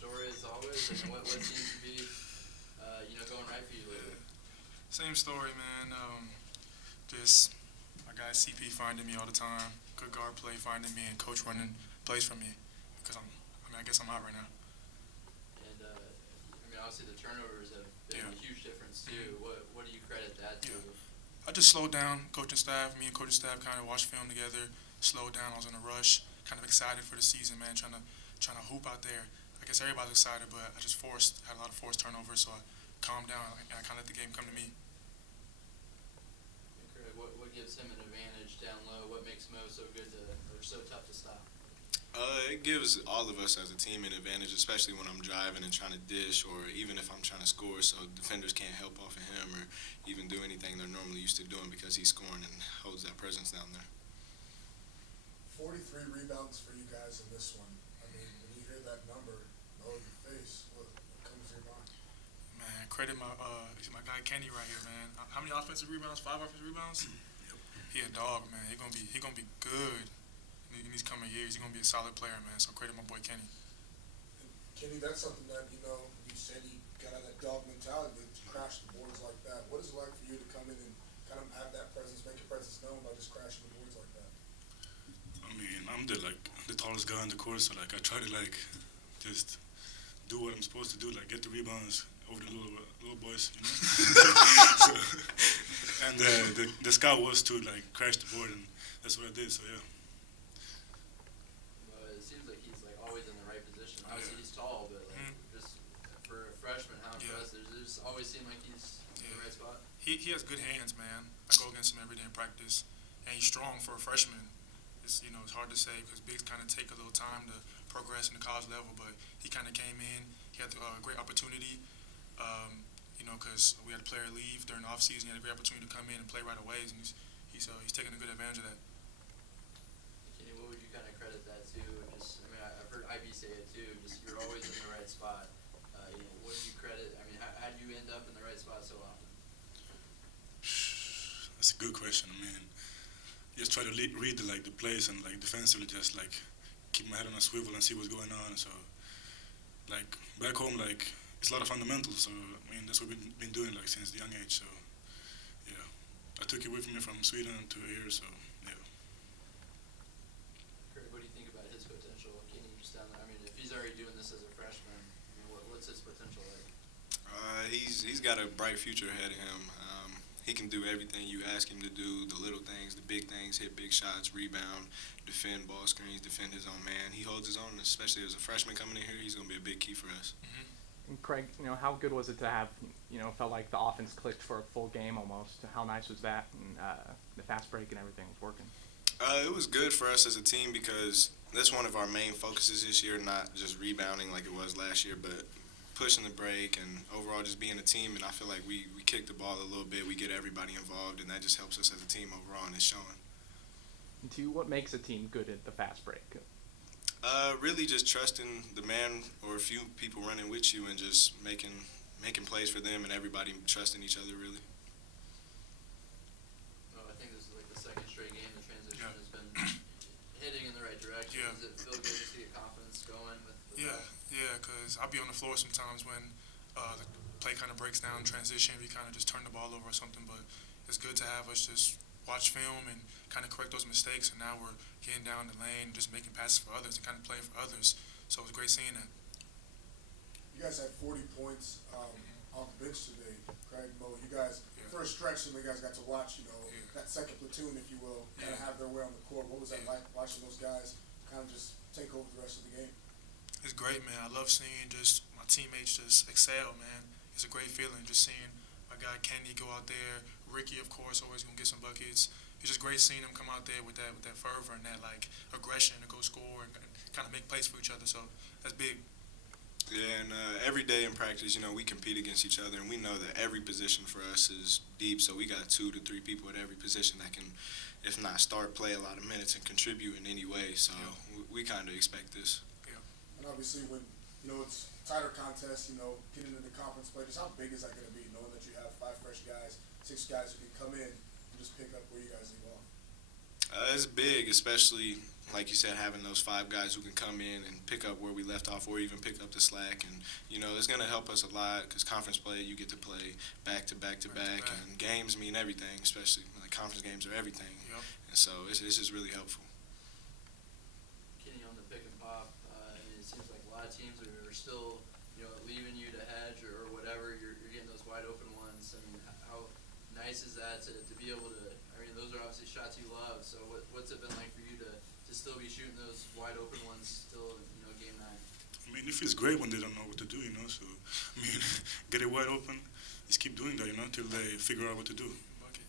story as always? I mean, what seems to be, going right for you lately? Same story, man. Just my guy CP finding me all the time. Good guard play finding me, and coach running plays for me because I guess I'm hot right now. And obviously the turnovers have been a huge difference too. What do you credit that to? I just slowed down. Coaching staff, me and coaching staff kind of watched film together. Slowed down. I was in a rush. Kind of excited for the season, man. Trying to hoop out there. I guess everybody's excited, but I just had a lot of forced turnovers, so I calmed down and I kind of let the game come to me. What gives him an advantage down low? What makes Mo so tough to stop? It gives all of us as a team an advantage, especially when I'm driving and trying to dish, or even if I'm trying to score, so defenders can't help off of him or even do anything they're normally used to doing because he's scoring and holds that presence down there. 43 rebounds for you guys in this one. I mean, when you hear that number, low in your face, what comes to your mind? Man, credit my guy Kenny right here, man. How many offensive rebounds? 5 offensive rebounds? Yep. He a dog, man. He gonna be good in these coming years. He's gonna be a solid player, man. So credit my boy Kenny. And Kenny, that's something that you said you got out of that dog mentality to crash the boards like that. What is it like for you to come in and kind of have that presence, make your presence known by just crashing the boards like that? I mean, I'm the tallest guy on the court, so I try to just do what I'm supposed to do, get the rebounds over the little boys, so, and the scout was to crash the board, and that's what I did. So yeah. Well, it seems like he's always in the right position. Obviously he's tall, but just for a freshman, how impressive. It just always seemed like he's in the right spot. He has good hands, man. I go against him every day in practice, and he's strong for a freshman. It's hard to say because bigs kind of take a little time to progress in the college level, but he kind of came in. He had a great opportunity, because we had a player leave during the offseason. He had a great opportunity to come in and play right away, and he's taking a good advantage of that. Kenny, what would you kind of credit that to? I've heard IB say it too. Just you're always in the right spot. What do you credit? How do you end up in the right spot so often? That's a good question. Just try to read the plays and defensively just keep my head on a swivel and see what's going on. So back home it's a lot of fundamentals. So that's what we've been doing since the young age. So yeah, I took it with me from Sweden to here. So yeah. Kurt, what do you think about his potential? Can he just down there? If he's already doing this as a freshman, what's his potential like? He's got a bright future ahead of him. He can do everything you ask him to do, the little things, the big things, hit big shots, rebound, defend ball screens, defend his own man. He holds his own, especially as a freshman coming in here. He's going to be a big key for us. And Craig, how good was it to have, felt like the offense clicked for a full game almost? How nice was that? And the fast break and everything was working. It was good for us as a team because that's one of our main focuses this year, not just rebounding like it was last year, but pushing the break and overall just being a team. And I feel like we kick the ball a little bit. We get everybody involved, and that just helps us as a team overall, and it's showing. And to you, what makes a team good at the fast break? Really just trusting the man or a few people running with you and just making plays for them and everybody trusting each other, really. Well, I think this is the second straight game the transition has been heading in the right direction. Yeah. Does it feel good to see the confidence going with Yeah, because I'll be on the floor sometimes when the play kind of breaks down, transition, we kind of just turn the ball over or something, but it's good to have us just watch film and kind of correct those mistakes, and now we're getting down the lane, just making passes for others and kind of playing for others, so it's great seeing that. You guys had 40 points on the bench today, Craig, Mo. You guys, for a stretch, some of you guys got to watch, that second platoon, if you will, kind of have their way on the court. What was that like, watching those guys kind of just take over the rest of the game? It's great, man. I love seeing just my teammates just excel, man. It's a great feeling just seeing my guy Kenny go out there. Ricky, of course, always gonna get some buckets. It's just great seeing them come out there with that fervor and that aggression to go score and kind of make plays for each other. So that's big. Yeah, and every day in practice, we compete against each other, and we know that every position for us is deep. So we got 2 to 3 people at every position that can, if not start, play a lot of minutes and contribute in any way. So we kind of expect this. And obviously, when it's tighter contest, getting into conference play, just how big is that going to be, knowing that you have 5 fresh guys, 6 guys who can come in and just pick up where you guys leave off? It's big, especially like you said, having those 5 guys who can come in and pick up where we left off, or even pick up the slack. And it's going to help us a lot because conference play, you get to play back to back to back, and games mean everything, especially like conference games are everything. Yep. And so it's just really helpful. Kenny, on the pick and pop, it seems like a lot of teams are still, leaving you to hedge or whatever. You're getting those wide open ones. I mean, how nice is that to be able to? I mean, those are obviously shots you love. So what's it been like for you to still be shooting those wide open ones still, game 9? I mean, it feels great when they don't know what to do, So, I mean, get it wide open, just keep doing that, till they figure out what to do. Bucket.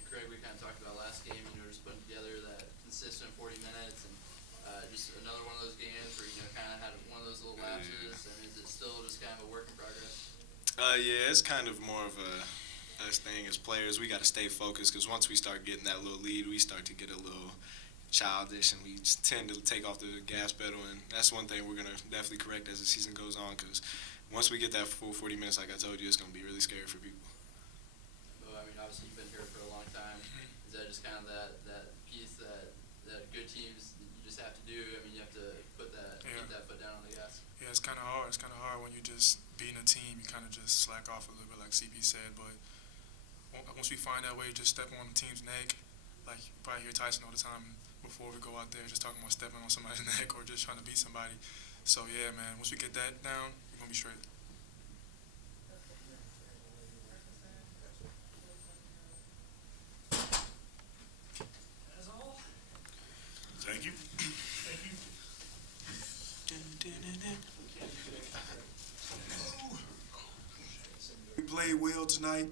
And Craig, we kind of talked about last game, just putting together that consistent 40 minutes, and just another one of those games where kind of had one of those little lapses. And is it still just kind of a work in progress? Yeah, it's kind of more of us thing as players. We got to stay focused because once we start getting that little lead, we start to get a little childish, and we just tend to take off the gas pedal. And that's one thing we're going to definitely correct as the season goes on, because once we get that full 40 minutes, like I told you, it's going to be really scary for people. Well, I mean, obviously you've been here for a long time. Is that just kind of that piece that good teams you just have to do? I mean, you have to keep that foot down on the gas. Yeah, it's kind of hard. It's kind of hard when you just beating a team. You kind of just slack off a little bit, like CP said. But once we find that way, just step on the team's neck. Like you probably hear Tyson all the time before we go out there, just talking about stepping on somebody's neck or just trying to beat somebody. So yeah, man, once we get that down, we're gonna be straight. That's all. Thank you. We played well tonight.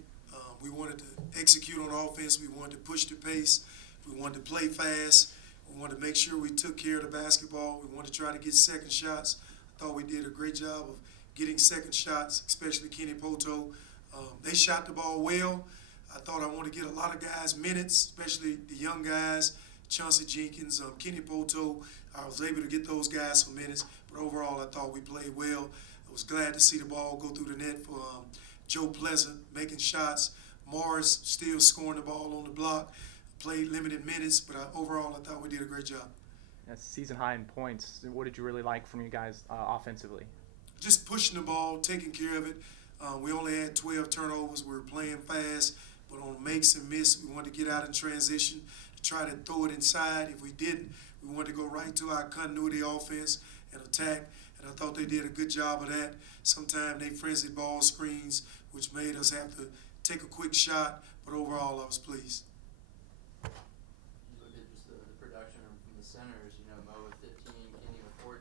We wanted to execute on offense. We wanted to push the pace. We wanted to play fast. We wanted to make sure we took care of the basketball. We wanted to try to get second shots. I thought we did a great job of getting second shots, especially Kenny Pohto. They shot the ball well. I thought I wanted to get a lot of guys minutes, especially the young guys, Chauncey Jenkins, Kenny Pohto. I was able to get those guys some minutes, but overall I thought we played well. I was glad to see the ball go through the net for Joe Pleasant making shots. Morris still scoring the ball on the block. Played limited minutes, but overall I thought we did a great job. That's season high in points. What did you really like from you guys offensively? Just pushing the ball, taking care of it. We only had 12 turnovers. We were playing fast, but on makes and miss, we wanted to get out in transition, try to throw it inside. If we didn't, we wanted to go right to our continuity offense and attack, and I thought they did a good job of that. Sometimes they frenzied ball screens, which made us have to take a quick shot, but overall I was pleased. You look at just the production from the centers, Mo with 15, Kenny with 14.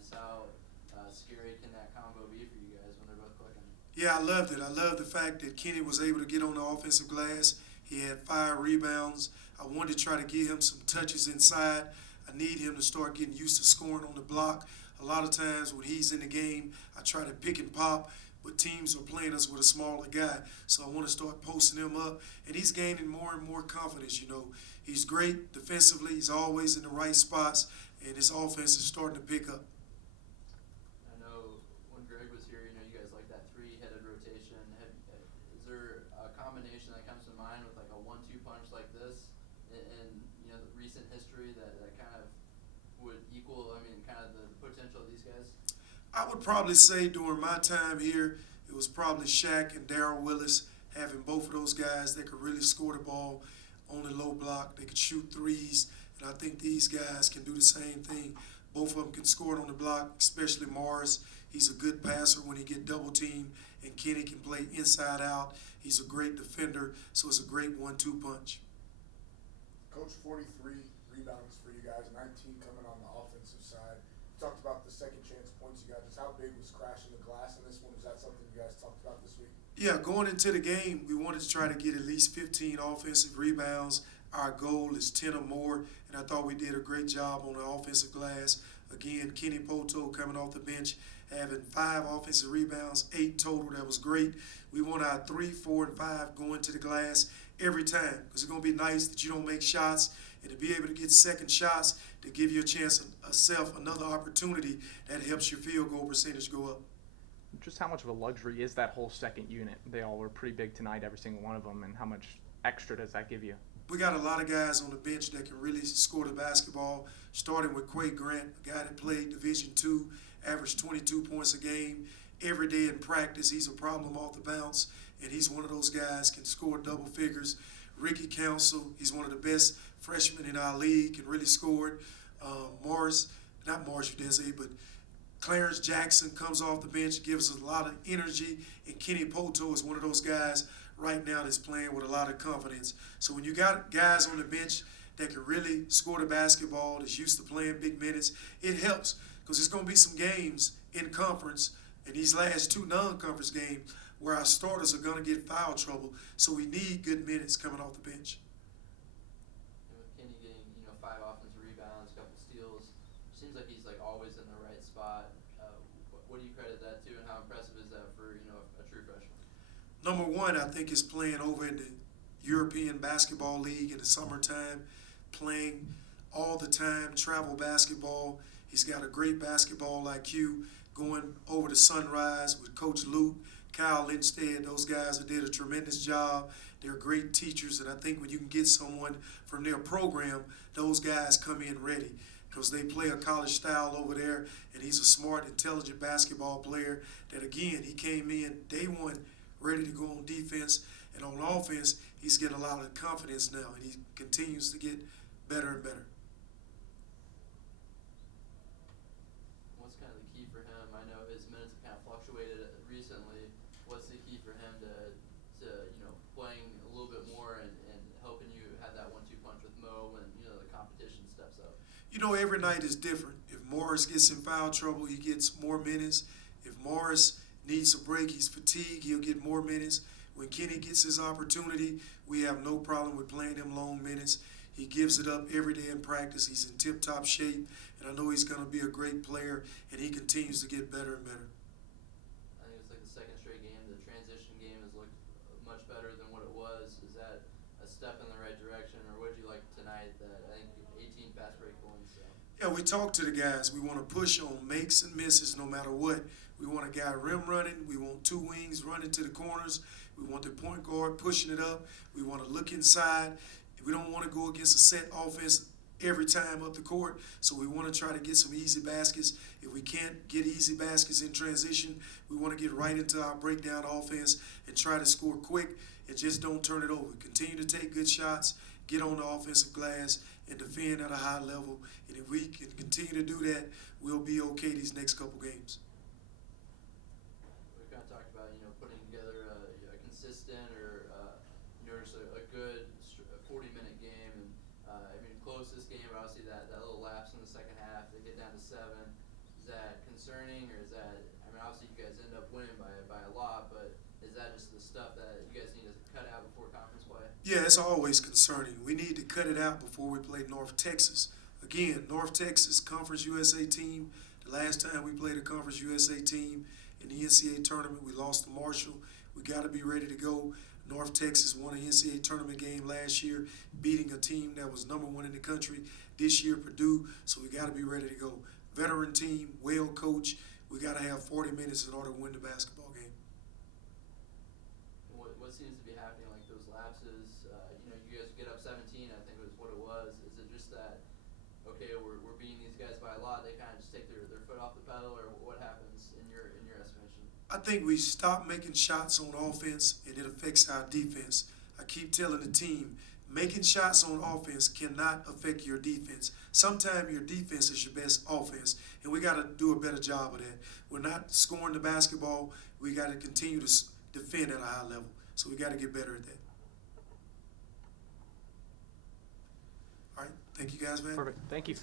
Just how scary can that combo be for you guys when they're both clicking? Yeah, I loved it. I loved the fact that Kenny was able to get on the offensive glass. He had 5 rebounds. I wanted to try to give him some touches inside. I need him to start getting used to scoring on the block. A lot of times when he's in the game, I try to pick and pop, but teams are playing us with a smaller guy. So I want to start posting him up, and he's gaining more and more confidence. He's great defensively. He's always in the right spots, and his offense is starting to pick up. I know when Greg was here, you guys like that 3-headed rotation. Is there a combination that comes to mind with like a 1-2 punch like this in the recent history that kind of would equal, kind of the potential of these guys? I would probably say during my time here, it was probably Shaq and Darryl Willis, having both of those guys that could really score the ball on the low block. They could shoot threes, and I think these guys can do the same thing. Both of them can score it on the block, especially Morris. He's a good passer when he get double teamed, and Kenny can play inside out. He's a great defender, so it's a great 1-2 punch. Coach, 43 rebounds for you guys, 19 coming on the offensive side. You talked about the second chance points you got. Just how big was crashing the glass in this one? Was that something you guys talked about this week? Yeah, going into the game, we wanted to try to get at least 15 offensive rebounds. Our goal is 10 or more, and I thought we did a great job on the offensive glass. Again, Kenny Pohto coming off the bench, having 5 offensive rebounds, 8 total. That was great. We want our 3, 4, and 5 going to the glass every time, because it's going to be nice that you don't make shots, and to be able to get second shots to give you a chance, another opportunity that helps your field goal percentage go up. Just how much of a luxury is that whole second unit? They all were pretty big tonight, every single one of them, and how much extra does that give you? we got a lot of guys on the bench that can really score the basketball, starting with Quay Grant, a guy that played Division II, averaged 22 points a game. Every day in practice, he's a problem off the bounce, and he's one of those guys can score double figures. Ricky Council, he's one of the best freshmen in our league, can really score it. Not Morris Udeze, but Clarence Jackson comes off the bench, gives us a lot of energy, and Kenny Pohto is one of those guys right now that's playing with a lot of confidence. So when you got guys on the bench that can really score the basketball, that's used to playing big minutes, it helps because there's going to be some games in conference and these last two non-conference games where our starters are going to get foul trouble. So we need good minutes coming off the bench. With Kenny getting 5 offensive rebounds, a couple steals, seems like he's always in the right spot. What do you credit that to, and how impressive is that for a true freshman? Number one, I think, is playing over in the European Basketball League in the summertime, playing all the time, travel basketball. He's got a great basketball IQ, going over to Sunrise with Coach Luke, Kyle Lindstead. Those guys did a tremendous job. They're great teachers, and I think when you can get someone from their program, those guys come in ready because they play a college style over there, and he's a smart, intelligent basketball player that, again, he came in day one ready to go on defense, and on offense, he's getting a lot of confidence now, and he continues to get better and better. What's kind of the key for him? I know his minutes have kind of fluctuated recently. What's the key for him to playing a little bit more and helping you have that 1-2 punch with Mo when the competition steps up? Every night is different. If Morris gets in foul trouble, he gets more minutes. If Morris needs a break, he's fatigued, he'll get more minutes. When Kenny gets his opportunity, we have no problem with playing him long minutes. He gives it up every day in practice. He's in tip-top shape, and I know he's going to be a great player, and he continues to get better and better. I think it's the second straight game. The transition game has looked much better than what it was. Is that a step in the right direction, or what did you like tonight? That I think 18 fast break points. So. Yeah, we talk to the guys. We want to push on makes and misses no matter what. We want a guy rim running. We want two wings running to the corners. We want the point guard pushing it up. We want to look inside. We don't want to go against a set offense every time up the court, so we want to try to get some easy baskets. If we can't get easy baskets in transition, we want to get right into our breakdown offense and try to score quick and just don't turn it over. Continue to take good shots, get on the offensive glass, and defend at a high level. And if we can continue to do that, we'll be okay these next couple games. We kind of talked about putting together a consistent or just a good 40-minute game, and close this game. Obviously, that little lapse in the second half, they get down to 7. Is that concerning, or is that? Obviously, you guys end up winning by a lot, but is that just the stuff that you guys need to cut out before conference play? Yeah, it's always concerning. We need to cut it out before we play North Texas. Again, North Texas Conference USA team. The last time we played a Conference USA team in the NCAA tournament, we lost to Marshall. We got to be ready to go. North Texas won an NCAA tournament game last year, beating a team that was #1 in the country this year, Purdue. So we got to be ready to go. Veteran team, well coached. We got to have 40 minutes in order to win the basketball game. What seems to be happening, those lapses? You guys get up 17, I think was what it was. Is it just that, okay, we're beating these guys by a lot, they kind of just take their foot off the pedal, or what happens in your estimation? I think we stop making shots on offense, and it affects our defense. I keep telling the team, making shots on offense cannot affect your defense. Sometimes your defense is your best offense, and we got to do a better job of that. We're not scoring the basketball. We got to continue to defend at a high level, so we got to get better at that. All right, thank you guys, man. Perfect. Thank you.